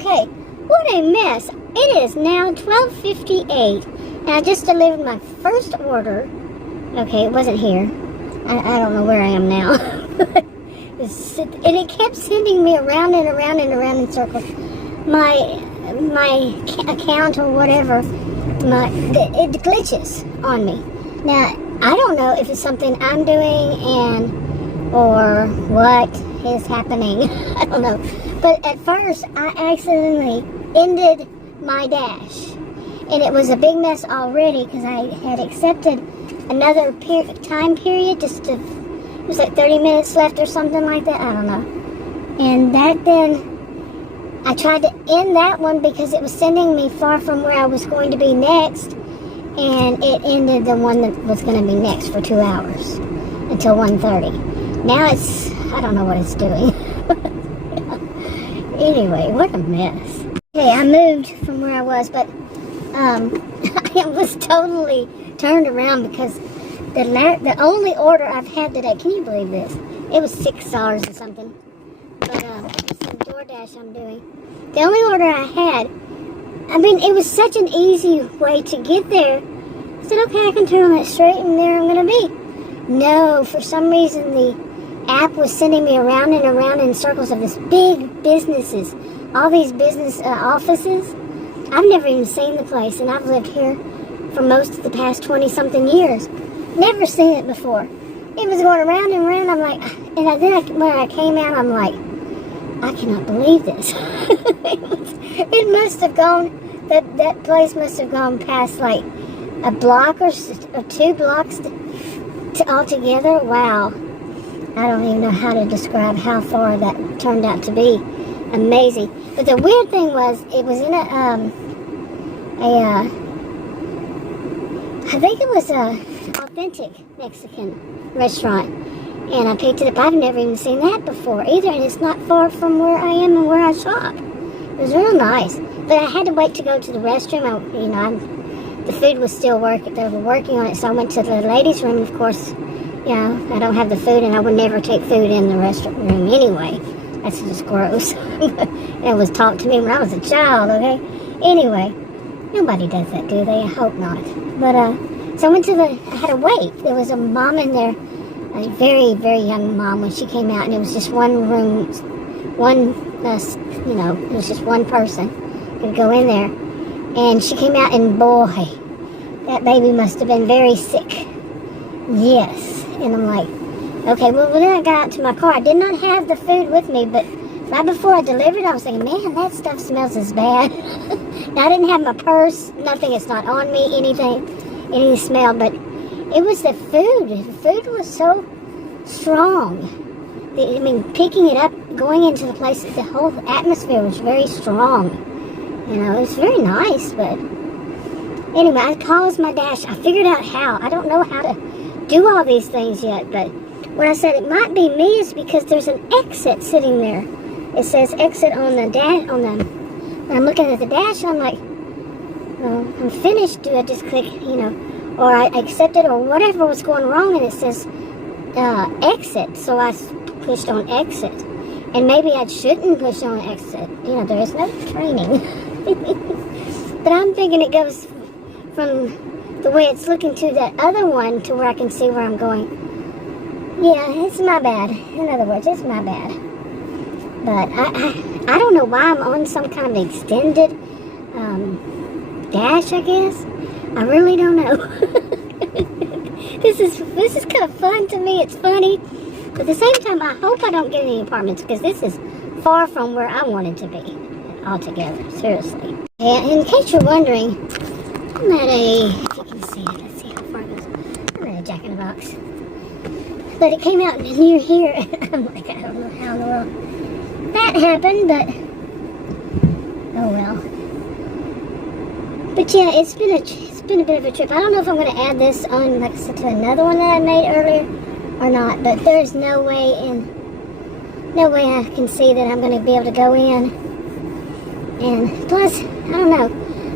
Okay, what a mess. It is now 12:58, and I just delivered my first order. Okay, it wasn't here. I don't know where I am now. And it kept sending me around and around and around in circles. My account or whatever, it glitches on me. Now, I don't know if it's something I'm doing or what is happening. I don't know. But at first, I accidentally ended my dash. And it was a big mess already because I had accepted another time period. It was like 30 minutes left or something like that. I don't know. And then I tried to end that one because it was sending me far from where I was going to be next. And it ended the one that was going to be next for 2 hours until 1:30. Now I don't know what it's doing. Anyway, what a mess. Okay, I moved from where I was, but I was totally turned around because the only order I've had today, can you believe this? It was $6 or something. But it's some DoorDash I'm doing. The only order I had, I mean, it was such an easy way to get there. I said, okay, I can turn on that straight and there I'm going to be. No, for some reason the app was sending me around and around in circles of this big businesses. All these business offices. I've never even seen the place, and I've lived here for most of the past 20-something years. Never seen it before. It was going around and around. I'm like, and then when I came out, I'm like, I cannot believe this. It must have gone, that place must have gone past like a block or 2 blocks altogether. Wow. I don't even know how to describe how far that turned out to be. Amazing. But the weird thing was, it was in I think it was a authentic Mexican restaurant, and I picked it up. I've never even seen that before either, and it's not far from where I am and where I shop. It was real nice, but I had to wait to go to the restroom. The food was still working. They were working on it, so I went to the ladies' room. Of course, I don't have the food, and I would never take food in the restroom anyway. That's just gross. It was taught to me when I was a child. Okay. Anyway. Nobody does that, do they? I hope not. But, so I went I had to wait. There was a mom in there, a very, very young mom when she came out, and it was just one room, it was just one person could go in there. And she came out, and boy, that baby must have been very sick. Yes. And I'm like, okay, well, then I got out to my car. I did not have the food with me, but right before I delivered, I was thinking, man, that stuff smells as bad. Now, I didn't have my purse, nothing, it's not on me, any smell, but it was the food. The food was so strong. Picking it up, going into the place, the whole atmosphere was very strong. It was very nice, but anyway, I paused my dash. I figured out how. I don't know how to do all these things yet, but when I said it might be me, is because there's an exit sitting there. It says exit on the dash, when I'm looking at the dash, I'm like, well, I'm finished. Do I just click, or I accept it, or whatever was going wrong, and it says exit. So I pushed on exit. And maybe I shouldn't push on exit. There is no training. But I'm thinking it goes from the way it's looking to that other one to where I can see where I'm going. Yeah, it's my bad. In other words, it's my bad. But I don't know why I'm on some kind of extended dash, I guess. I really don't know. This is kind of fun to me. It's funny. But at the same time, I hope I don't get any apartments because this is far from where I wanted to be altogether. Seriously. And in case you're wondering, I'm at if you can see it, let's see how far it goes. I'm at a Jack in the Box. But it came out near here. I'm like, I don't know how in the world that happened, but oh well. But yeah, it's been a bit of a trip. I don't know if I'm going to add this on, like I said, to another one that I made earlier or not. But there's no way I can see that I'm going to be able to go in. And plus, I don't know.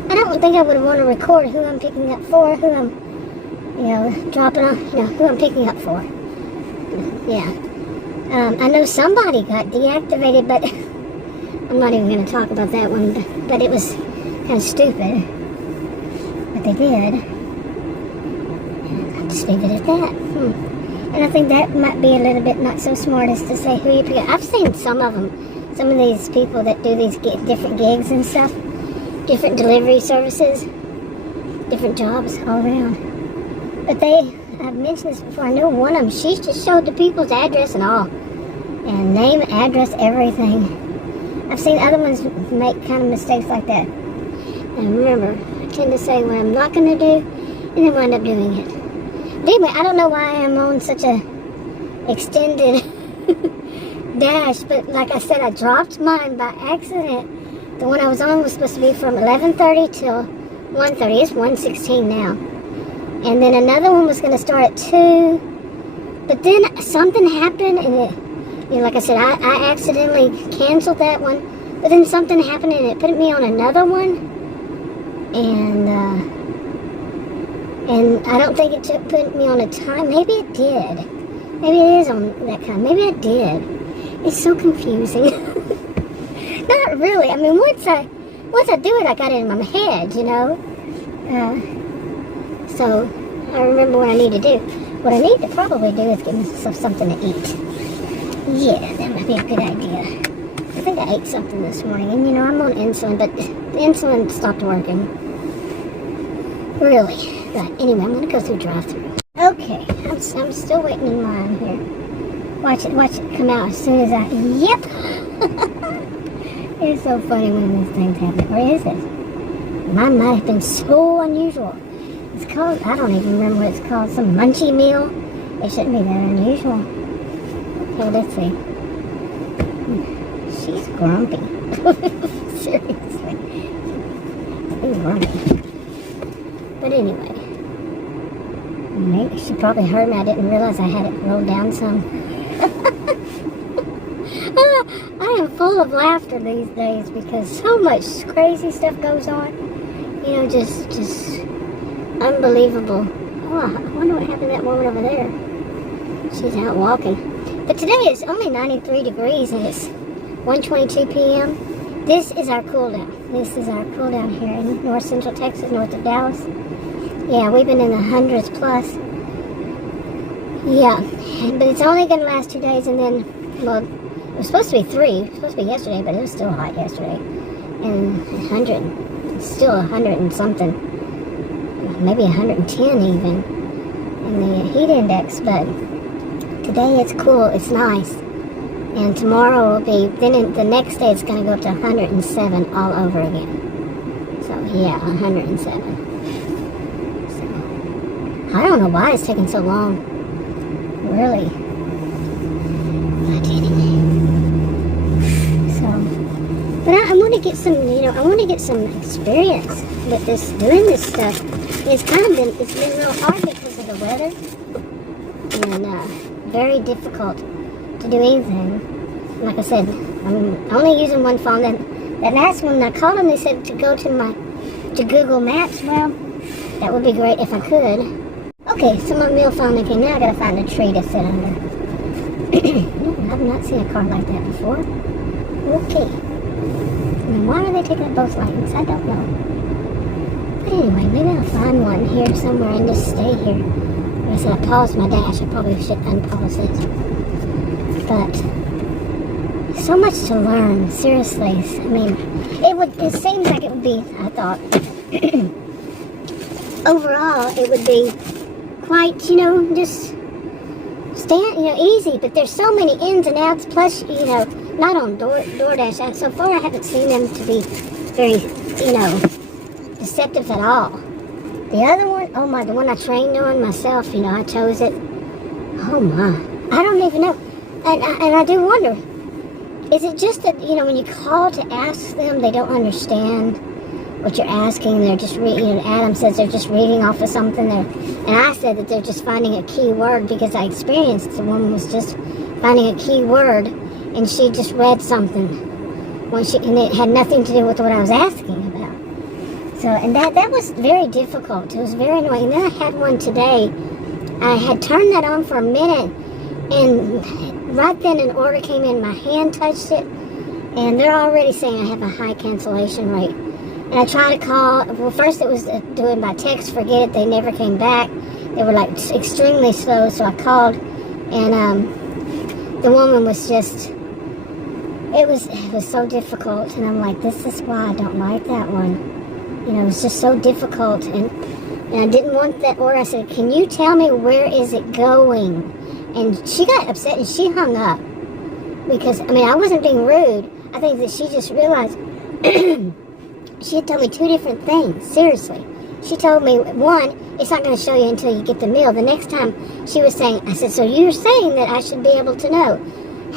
I don't think I would want to record who I'm picking up for, who I'm, dropping off, who I'm picking up for. Yeah. I know somebody got deactivated, but I'm not even going to talk about that one, but it was kind of stupid. But they did. And I'll just leave it at that. And I think that might be a little bit not so smart as to say who you pick. I've seen some of them. Some of these people that do these different gigs and stuff. Different delivery services. Different jobs all around. But I've mentioned this before, I know one of them, she just showed the people's address and all. And name, address, everything. I've seen other ones make kind of mistakes like that. And remember, I tend to say what I'm not going to do, and then wind up doing it. But anyway, I don't know why I'm on such a extended dash, but like I said, I dropped mine by accident. The one I was on was supposed to be from 11:30 till 1:30. It's 1:16 now. And then another one was going to start at 2. But then something happened, and it, like I said, I accidentally canceled that one. But then something happened, and it put me on another one. And I don't think it put me on a time. Maybe it did. Maybe it is on that kind. Maybe it did. It's so confusing. Not really. I mean, once I do it, I got it in my head, you know. So I remember what I need to do. What I need to probably do is get myself something to eat. Yeah, that might be a good idea. I think I ate something this morning, and you know, I'm on insulin, but the insulin stopped working. Really. But anyway, I'm going to go through drive-thru. Okay, I'm still waiting in line here. Watch it come out as soon as yep! It's so funny when these things happen. Or is it? Mine might have been so unusual. It's called, I don't even remember what it's called, some munchie meal. It shouldn't be that unusual. Okay, let's see. She's grumpy. Seriously. She's grumpy. But anyway. Maybe she probably heard me. I didn't realize I had it rolled down some. I am full of laughter these days because so much crazy stuff goes on. You know, just unbelievable. Oh, I wonder what happened to that woman over there. She's out walking. But today it's only 93 degrees and it's 1:22 p.m. This is our cool down. This is our cool down here in north central Texas, north of Dallas. Yeah, we've been in the hundreds plus. Yeah, but it's only going to last 2 days and then, well, it was supposed to be 3. It was supposed to be yesterday, but it was still hot yesterday. And 100, it's still 100 and something. Maybe 110 even in the heat index, but today it's cool, it's nice. And tomorrow will be, then the next day it's going to go up to 107 all over again. So yeah, 107. So, I don't know why it's taking so long. Really. But anyway. So, but I want to get some, you know, I want to get some experience with this, doing this stuff. It's been real hard because of the weather. And very difficult to do anything. Like I said, I'm only using one phone. That last one I called them, they said to go to Google Maps. Well, that would be great if I could. Okay, so my meal finally came. Now I gotta find a tree to sit under. No, I've not seen a car like that before. Okay. And why are they taking up both lanes? I don't know. But anyway, maybe I'll find one here somewhere and just stay here. Like I said, I paused my dash. I probably should unpause it. But so much to learn, seriously. I mean, it seems like it would be, I thought, overall, it would be quite, you know, just easy. But there's so many ins and outs, plus, you know, not on DoorDash. So far, I haven't seen them to be very, you know, deceptive at all. The other one, oh my, the one I trained on myself, you know, I chose it. Oh my, I don't even know. And I do wonder, is it just that, you know, when you call to ask them, they don't understand what you're asking? They're just reading, Adam says they're just reading off of something there. And I said that they're just finding a key word because I experienced the woman was just finding a key word and she just read something. And it had nothing to do with what I was asking about. So, and that was very difficult. It was very annoying. And then I had one today. I had turned that on for a minute, and right then an order came in. My hand touched it, and they're already saying I have a high cancellation rate. And I tried to call. Well, first it was doing by text. Forget it. They never came back. They were like extremely slow. So I called, and the woman was just. It was so difficult, and I'm like, this is why I don't like that one. You know, it's just so difficult, and I didn't want that order. I said, can you tell me where is it going? And she got upset and she hung up because, I mean, I wasn't being rude. I think that she just realized she had told me two different things. Seriously. She told me, one, it's not going to show you until you get the meal. The next time she was saying, I said, so you're saying that I should be able to know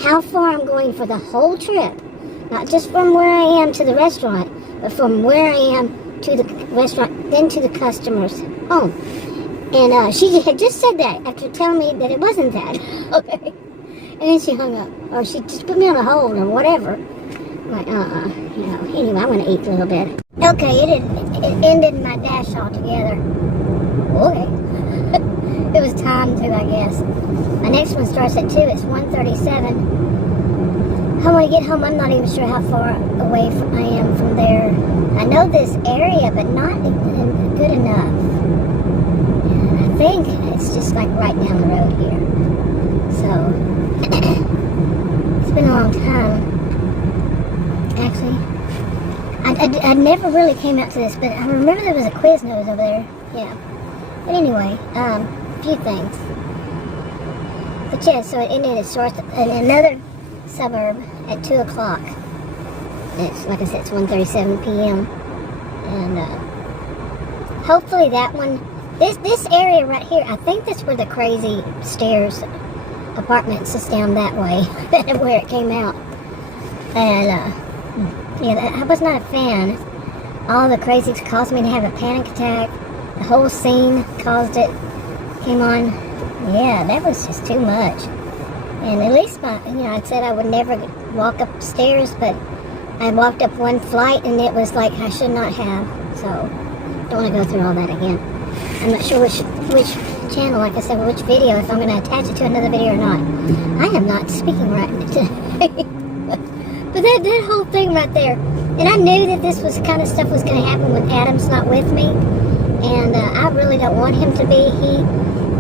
how far I'm going for the whole trip, not just from where I am to the restaurant, but from where I am to the restaurant, then to the customer's home. And she had just said that after telling me that it wasn't that. Okay. And then she hung up, or she just put me on a hold or whatever. I'm like, you know. Anyway, I'm going to eat a little bit. Okay, it ended my dash altogether. Okay. It was time to, I guess. My next one starts at 2. It's 1:37. When I get home, I'm not even sure how far away I am from there. I know this area, but not good enough. And I think it's just like right down the road here. So, it's been a long time. Actually, I never really came out to this, but I remember there was a Quiznos over there. Yeah. But anyway, a few things. But yeah, so it ended. It starts in another suburb at 2 o'clock. It's, like I said, it's 1:37 p.m. And hopefully that one, this area right here, I think that's where the crazy stairs apartments is down that way, where it came out. And yeah, I was not a fan. All the crazies caused me to have a panic attack. The whole scene caused it. Came on. Yeah, that was just too much. And at least I said I would never walk upstairs, but I walked up one flight and it was like I should not have. So, don't want to go through all that again. I'm not sure which channel, like I said, which video, if I'm going to attach it to another video or not. I am not speaking right today. But that whole thing right there. And I knew that this was kind of stuff was going to happen when Adam's not with me. And I really don't want him to be.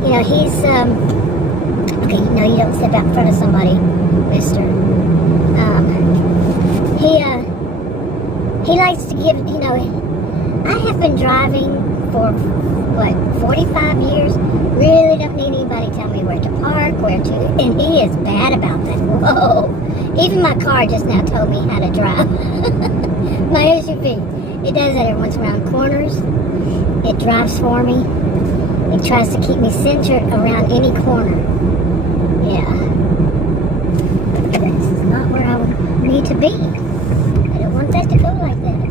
He's, okay, you don't step out in front of somebody, mister. He likes to give, I have been driving for, 45 years? Really don't need anybody to tell me where to park, and he is bad about that. Whoa. Even my car just now told me how to drive. My SUV. It does that every once around corners. It drives for me. It tries to keep me centered around any corner. Yeah. This is not where I need to be. I don't want that to go like that.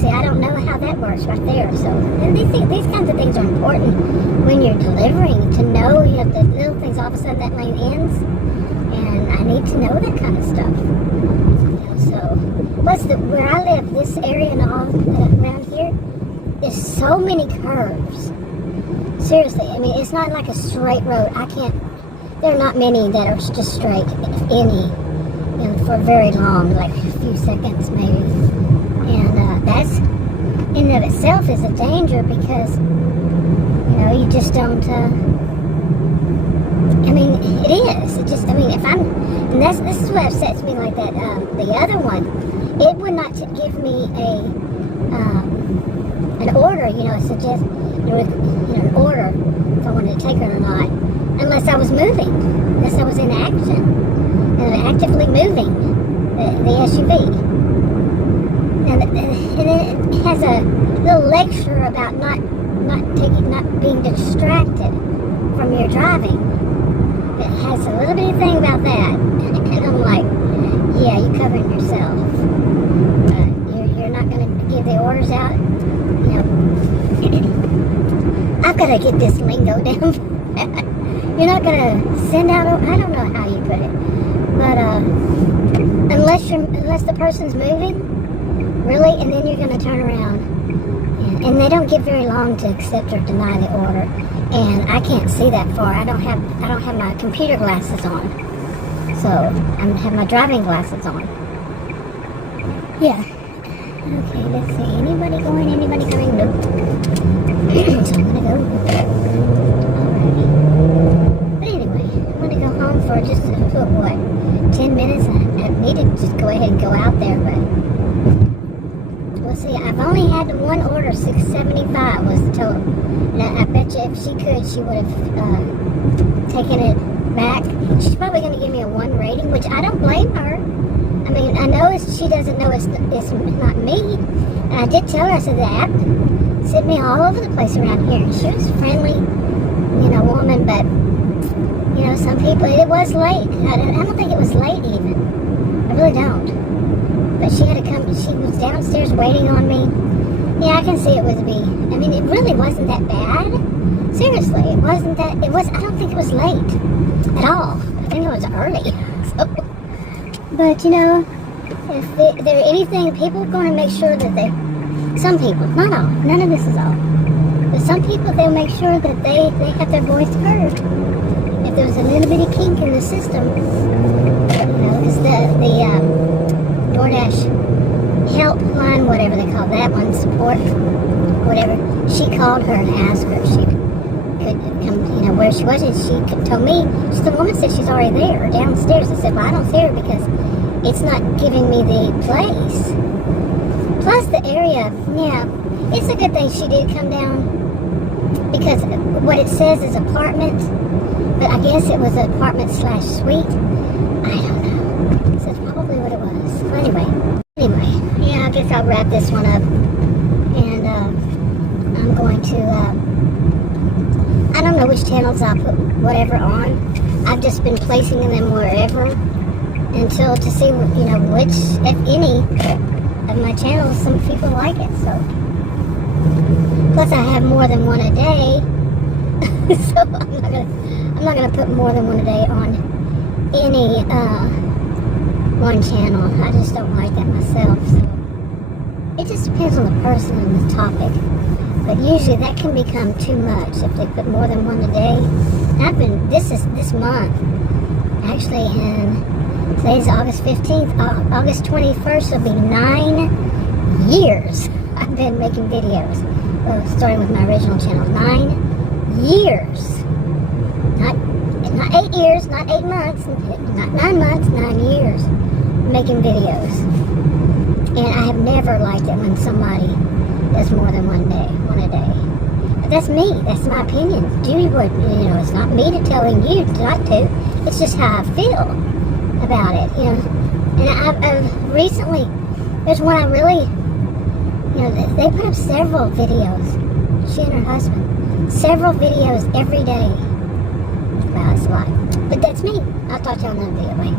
So, I don't know how that works right there. So, and these kinds of things are important when you're delivering, to know, the little things, all of a sudden that lane ends. And I need to know that kind of stuff. So, where I live, this area and all around here, there's so many curves. Seriously, I mean, it's not like a straight road. There are not many that are just straight, if any, for very long, like a few seconds maybe. And that's, in and of itself, is a danger because, you just don't, it is. It just, and this is what upsets me like that. The other one, it would not give me an order, suggest, an order if I wanted to take her or not, unless I was moving, unless I was in action, actively moving the SUV. And then it has a little lecture about not being distracted from your driving. It has a little bitty thing about that, and I'm like, yeah, you're covering yourself. You're not going to give the orders out. I've got to get this lingo down. You're not going to send out, I don't know how you put it, but unless the person's moving, really, and then you're going to turn around, and they don't give very long to accept or deny the order, and I can't see that far. I don't have my computer glasses on, So I have my driving glasses on. Yeah. Okay, let's see. Anybody going? Anybody coming? Nope. So I'm gonna go. Alrighty. But anyway, I'm gonna go home for just what, 10 minutes. I need to just go ahead and go out there, but we'll see. I've only had one order. $6.75 was the total. And I bet you if she could, she would have taken it back. She's probably going to give me a 1 rating, which I don't blame her. I mean, I know she doesn't know it's not me. And I did tell her, I said, the app sent me all over the place around here. And she was a friendly, woman, but, some people, it was late. I don't think it was late even. I really don't. But she had to come, she was downstairs waiting on me. Yeah, I can see it was me. I mean, it really wasn't that bad. Seriously, it wasn't that, I don't think it was late at all. I think it was early. So, but, if there anything, people are going to make sure that some people, not all, none of this is all, but some people, they'll make sure that they have their voice heard. If there's a little bitty kink in the system, it's the DoorDash helpline, whatever they call that one, support, whatever. She called her and asked her if she could come, where she was. And she told me, the woman said she's already there, or downstairs. I said, well, I don't see her because it's not giving me the place. Plus the area, yeah, it's a good thing she did come down, because what it says is apartment, but I guess it was an apartment/suite. I don't know. So that's probably what it was. Anyway, yeah, I guess I'll wrap this one up. And I'm going to, I don't know which channels I'll put whatever on. I've just been placing them wherever until to see, which, if any, of my channels, some people like it. So, plus I have more than one a day. So I'm not gonna put more than one a day on any one channel. I just don't like that myself. So it just depends on the person and the topic. But usually that can become too much if they put more than one a day. And this month, actually, today's August 15th. August 21st will be 9 years I've been making videos. Well, starting with my original channel. 9 years. Not 8 years, not 8 months, not 9 months, 9 years making videos. And I have never liked it when somebody does more than one a day. But that's me. That's my opinion. Do what, it's not me to telling you not to. It's just how I feel about it, And I've recently, there's one I really, they put up several videos, she and her husband, several videos every day. Wow, that's a lot. But that's me. I'll talk to you on another video. Bye.